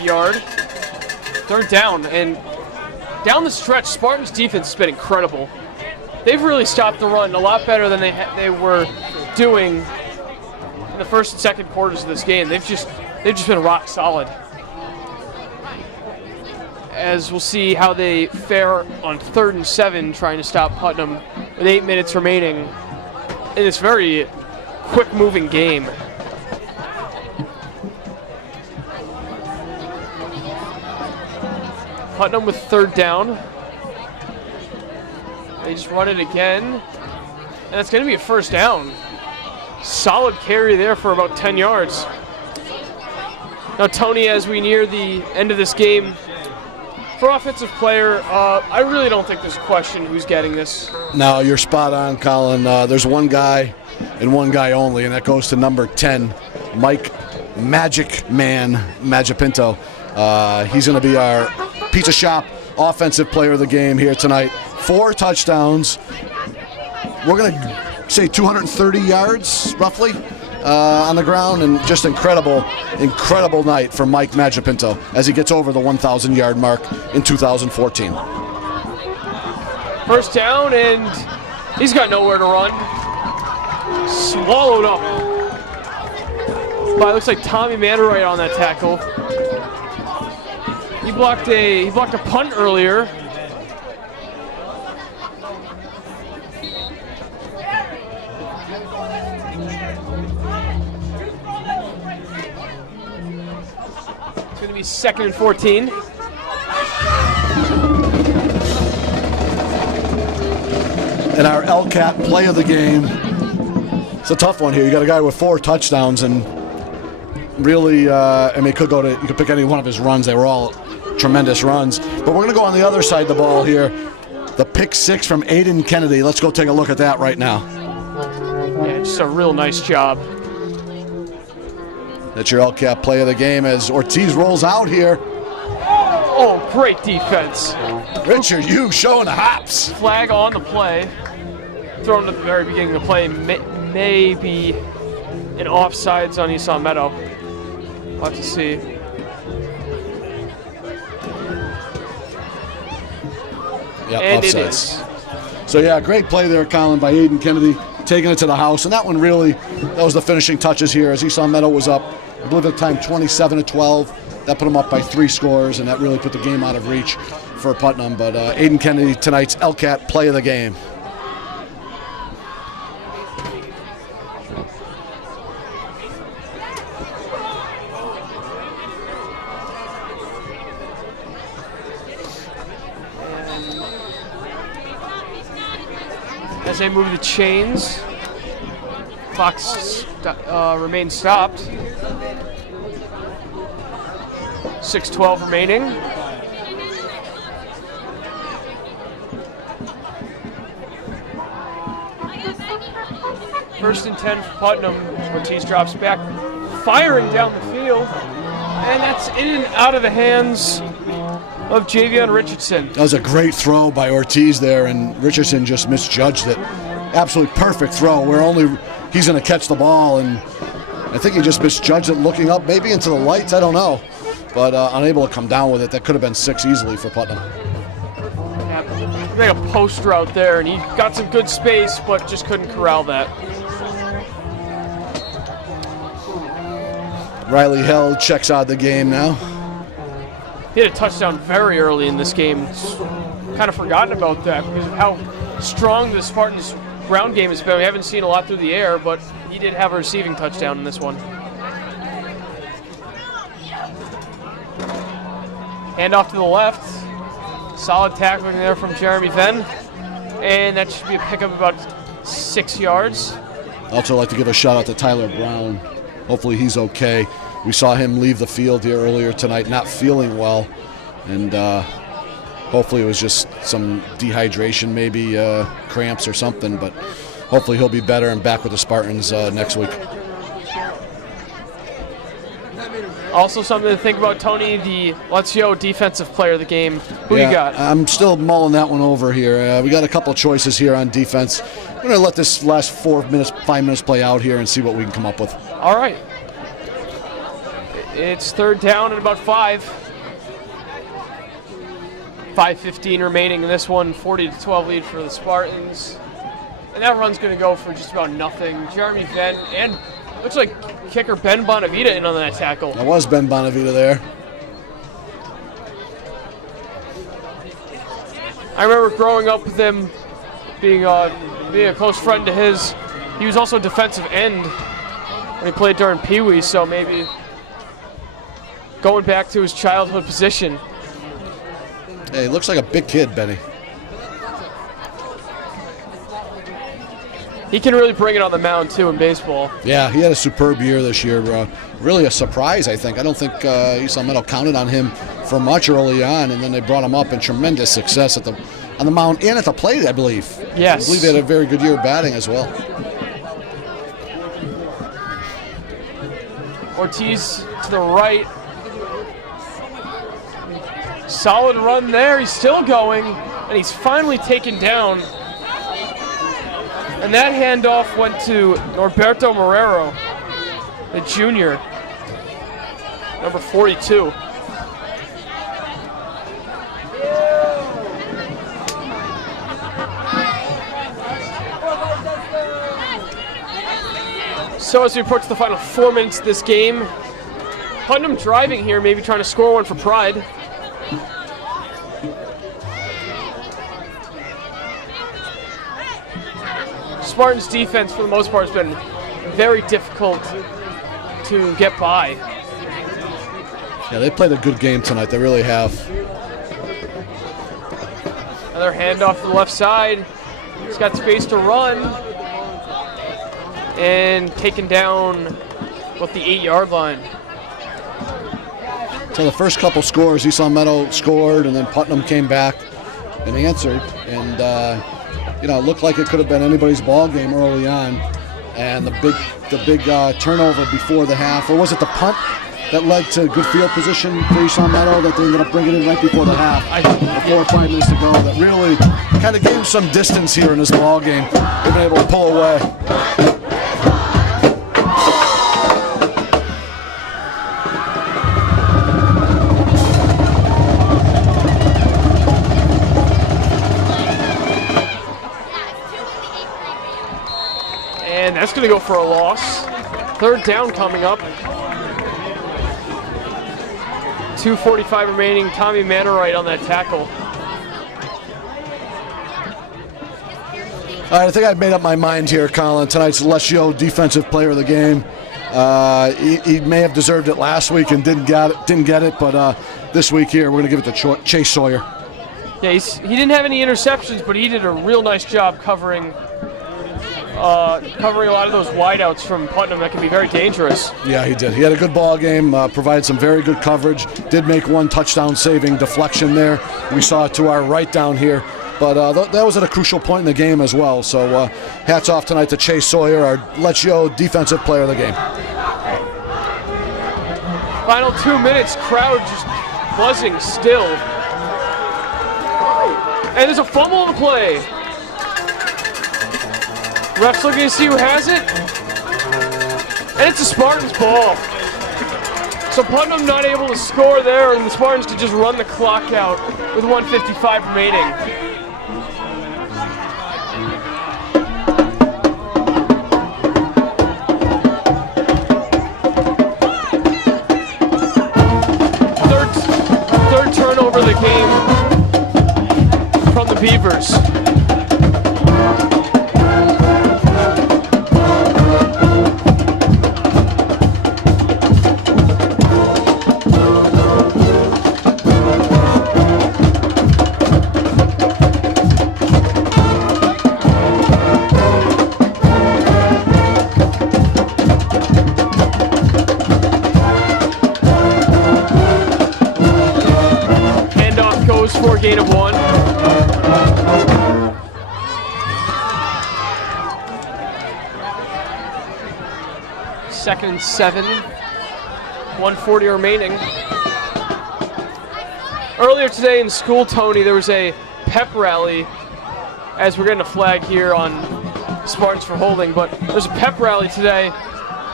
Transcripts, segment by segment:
a yard. Third down, and down the stretch, Spartans' defense has been incredible. They've really stopped the run a lot better than they were doing in the first and second quarters of this game. They've just been rock solid. As we'll see how they fare on 3rd and 7, trying to stop Putnam with 8 minutes remaining in this very quick-moving game. Putnam with 3rd down. They just run it again, and it's going to be a 1st down. Solid carry there for about 10 yards. Now, Tony, as we near the end of this game, for offensive player, I really don't think there's a question who's getting this. No, you're spot on, Colin. There's one guy and one guy only, and that goes to number 10, Mike Magic Man Magipinto. He's going to be our Pizza Shop offensive player of the game here tonight. 4 touchdowns. We're going to say 230 yards, roughly, on the ground, and just incredible night for Mike Magipinto as he gets over the 1,000-yard mark in 2014. 1st down, and he's got nowhere to run. Swallowed up. But it looks like Tommy Manderwright on that tackle. He blocked a punt earlier. It's going to be 2nd and 14. And our ELCAT play of the game. It's a tough one here. You got a guy with 4 touchdowns, and really, I mean, you could pick any one of his runs. They were all tremendous runs. But we're going to go on the other side of the ball here. The pick 6 from Aiden Kennedy. Let's go take a look at that right now. Yeah, just a real nice job. That's your LCAP play of the game as Ortiz rolls out here. Oh, great defense. Richard, you showing the hops. Flag on the play. Thrown at the very beginning of the play. May be an offsides on Esau Meadow. We'll have to see. Yep, and offsides. It is. So yeah, great play there, Colin, by Aiden Kennedy, taking it to the house. And that one really, that was the finishing touches here as Esau Meadow was up, I believe at the time, 27-12. That put them up by 3 scores, and that really put the game out of reach for Putnam. But Aiden Kennedy, tonight's LCAT play of the game. As they move the chains, clock remains stopped. 6:12 remaining. First and 10 for Putnam. Ortiz drops back, firing down the field, and that's in and out of the hands of Javion Richardson. That was a great throw by Ortiz there, and Richardson just misjudged it. Absolutely perfect throw where only he's going to catch the ball, and I think he just misjudged it looking up maybe into the lights, I don't know, but unable to come down with it. That could have been 6 easily for Putnam. Yeah, like a poster out there, and he got some good space, but just couldn't corral that. Riley Held checks out the game now. He had a touchdown very early in this game. Kind of forgotten about that because of how strong the Spartans' ground game has been. We haven't seen a lot through the air, but he did have a receiving touchdown in this one. Hand off to the left. Solid tackling there from Jeremy Venn. And that should be a pickup about 6 yards. I'd also like to give a shout out to Tyler Brown. Hopefully he's okay. We saw him leave the field here earlier tonight, not feeling well, and hopefully it was just some dehydration, maybe cramps or something, but hopefully he'll be better and back with the Spartans next week. Also something to think about, Tony, the Lazio defensive player of the game. Who you got? I'm still mulling that one over here. We got a couple choices here on defense. We're going to let this last 5 minutes play out here and see what we can come up with. All right. It's third down and about 5. 5:15 remaining in this one, 40-12 lead for the Spartans. And that run's going to go for just about nothing. Jeremy Venn and looks like kicker Ben Bonavita in on that tackle. That was Ben Bonavita there. I remember growing up with him, being a close friend to his. He was also a defensive end when he played during Pee Wee, so maybe going back to his childhood position. Hey, he looks like a big kid, Benny. He can really bring it on the mound, too, in baseball. Yeah, he had a superb year this year. Really a surprise, I think. I don't think East Meadow counted on him for much early on, and then they brought him up in tremendous success on the mound and at the plate, I believe. Yes. I believe he had a very good year batting as well. Ortiz to the right. Solid run there. He's still going, and he's finally taken down. And that handoff went to Norberto Marrero, the junior, number 42. So as we approach the final 4 minutes of this game, Putnam driving here, maybe trying to score one for pride. Spartans' defense, for the most part, has been very difficult to get by. Yeah, they played a good game tonight. They really have. Another handoff to the left side. He's got space to run. And taken down about the 8-yard line. So the first couple scores, East Meadow scored, and then Putnam came back and answered. And it looked like it could have been anybody's ball game early on, and the big turnover before the half, or was it the punt that led to good field position for East Meadow that they ended up bringing in right before the half, 4 or 5 minutes to go, that really kind of gave them some distance here in this ball game. They've been able to pull away. And that's going to go for a loss. Third down coming up. 2:45 remaining. Tommy Mannerite on that tackle. All right, I think I've made up my mind here, Colin. Tonight's Lescio Defensive Player of the Game. He may have deserved it last week and didn't get it, but this week here we're going to give it to Chase Sawyer. Yeah, he didn't have any interceptions, but he did a real nice job covering a lot of those wideouts from Putnam that can be very dangerous. Yeah, he did. He had a good ball game, provided some very good coverage, did make one touchdown saving deflection there. We saw it to our right down here, but that was at a crucial point in the game as well. So hats off tonight to Chase Sawyer, our Leccio Defensive Player of the Game. Final 2 minutes, crowd just buzzing still. And there's a fumble on the play. Ref's looking to see who has it. And it's the Spartans' ball. So Putnam not able to score there, and the Spartans to just run the clock out with 1:55 remaining. Third turnover of the game from the Beavers. For a gain of 1. Second and 7. 1:40 remaining. Earlier today in school, Tony, there was a pep rally, as we're getting a flag here on Spartans for holding, but there's a pep rally today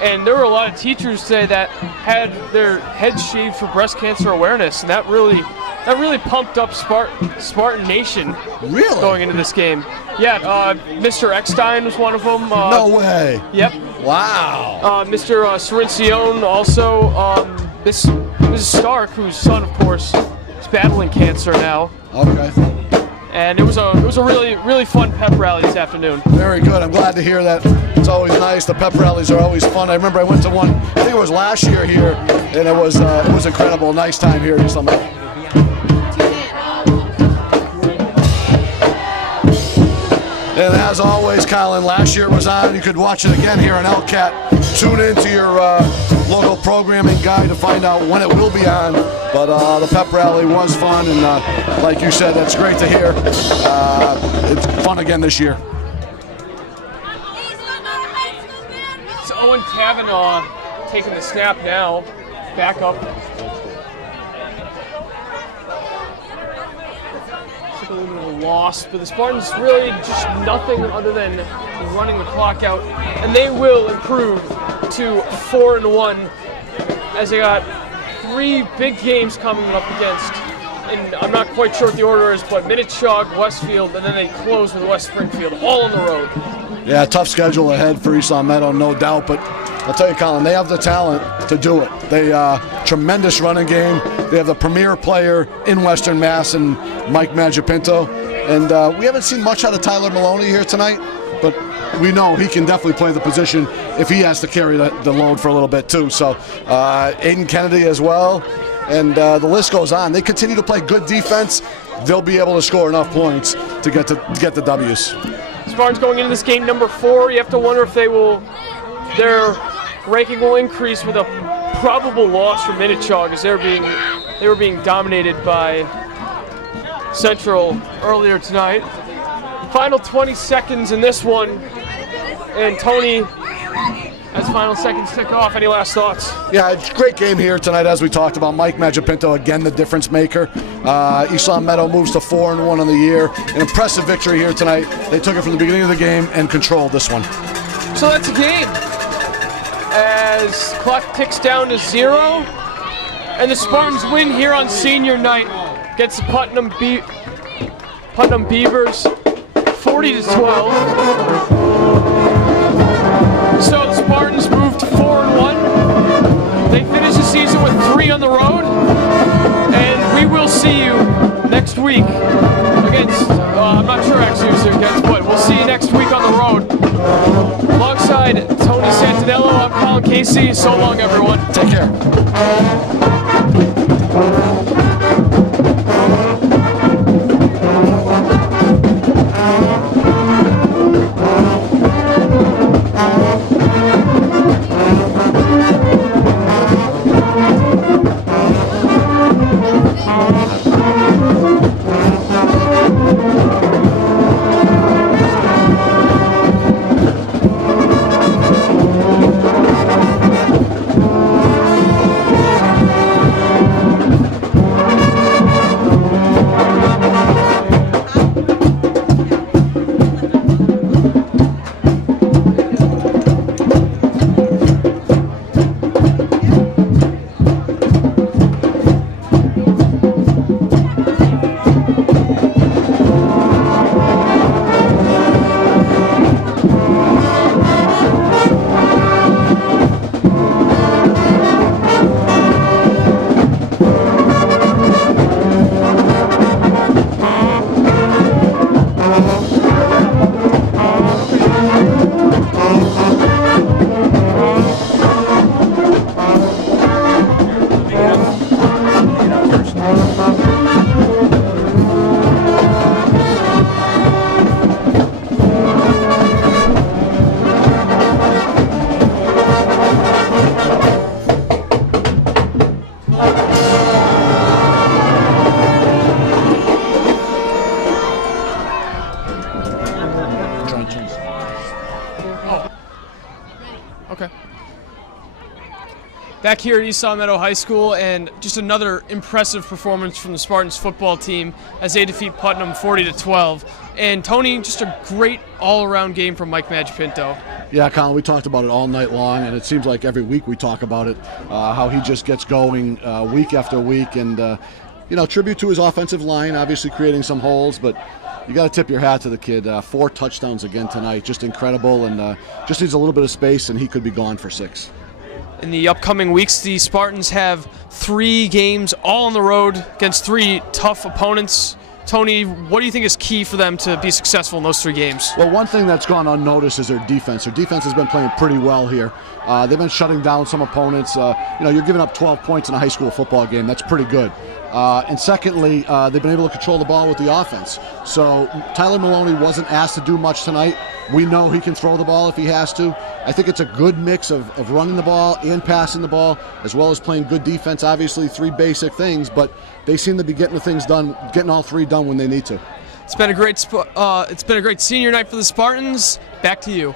And there were a lot of teachers today that had their heads shaved for breast cancer awareness, and that really pumped up Spartan Nation. Really? Going into this game. Yeah, Mr. Eckstein was one of them. No way. Yep. Wow. Mr. Cerencione also. Mrs. Stark, whose son, of course, is battling cancer now. Okay. And it was a really fun pep rally this afternoon. Very good. I'm glad to hear that. It's always nice. The pep rallies are always fun. I remember I went to one. I think it was last year here, and it was incredible. Nice time here in Summit. And as always, Colin, last year was on. You could watch it again here on ELCAT. Tune into your local programming guide to find out when it will be on. But the pep rally was fun, and like you said, that's great to hear. It's fun again this year. It's Owen Kavanaugh taking the snap now. Back up. Took a little bit of a loss, but the Spartans really just nothing other than running the clock out, and they will improve to 4-1 as they got 3 big games coming up against, and I'm not quite sure what the order is, but Minnechaug, Westfield, and then they close with West Springfield, all on the road. Yeah, tough schedule ahead for East Long Meadow, no doubt, but I'll tell you, Colin, they have the talent to do it. They tremendous running game. They have the premier player in Western Mass and Mike Magipinto, and we haven't seen much out of Tyler Maloney here tonight, but we know he can definitely play the position if he has to carry the load for a little bit too. So Aiden Kennedy as well, and the list goes on. They continue to play good defense. They'll be able to score enough points to get the W's. Spartans going into this game number 4. You have to wonder if their ranking will increase with a probable loss from Minnechaug, as they were being dominated by Central earlier tonight. Final 20 seconds in this one, and Tony, as final seconds tick off, any last thoughts? Yeah, it's a great game here tonight, as we talked about. Mike Magipinto, again, the difference maker. East Long Meadow moves to 4-1 on the year. An impressive victory here tonight. They took it from the beginning of the game and controlled this one. So that's a game. As clock ticks down to 0, and the Spartans win here on senior night against the Putnam Beavers, 40-12. So the Spartans moved to 4-1. They finish the season with 3 on the road, and we will see you next week against. I'm not sure actually who's against, but we'll see you next week on the road. Alongside Tony Santinello, I'm Colin Casey. So long, everyone. Take care. back here at East Long Meadow High School, and just another impressive performance from the Spartans football team as they defeat Putnam 40-12. And Tony, just a great all-around game from Mike Magipinto. Yeah, Colin, we talked about it all night long, and it seems like every week we talk about it, how he just gets going week after week. And, tribute to his offensive line, obviously creating some holes, but you got to tip your hat to the kid. 4 touchdowns again tonight, just incredible, and just needs a little bit of space, and he could be gone for 6. In the upcoming weeks, the Spartans have 3 games all on the road against 3 tough opponents. Tony, what do you think is key for them to be successful in those 3 games? Well, one thing that's gone unnoticed is their defense. Their defense has been playing pretty well here. They've been shutting down some opponents. You're giving up 12 points in a high school football game. That's pretty good. And secondly, they've been able to control the ball with the offense. So Tyler Maloney wasn't asked to do much tonight. We know he can throw the ball if he has to. I think it's a good mix of running the ball and passing the ball, as well as playing good defense. Obviously, 3 basic things, but they seem to be getting all 3 done when they need to. It's been a great senior night for the Spartans. Back to you.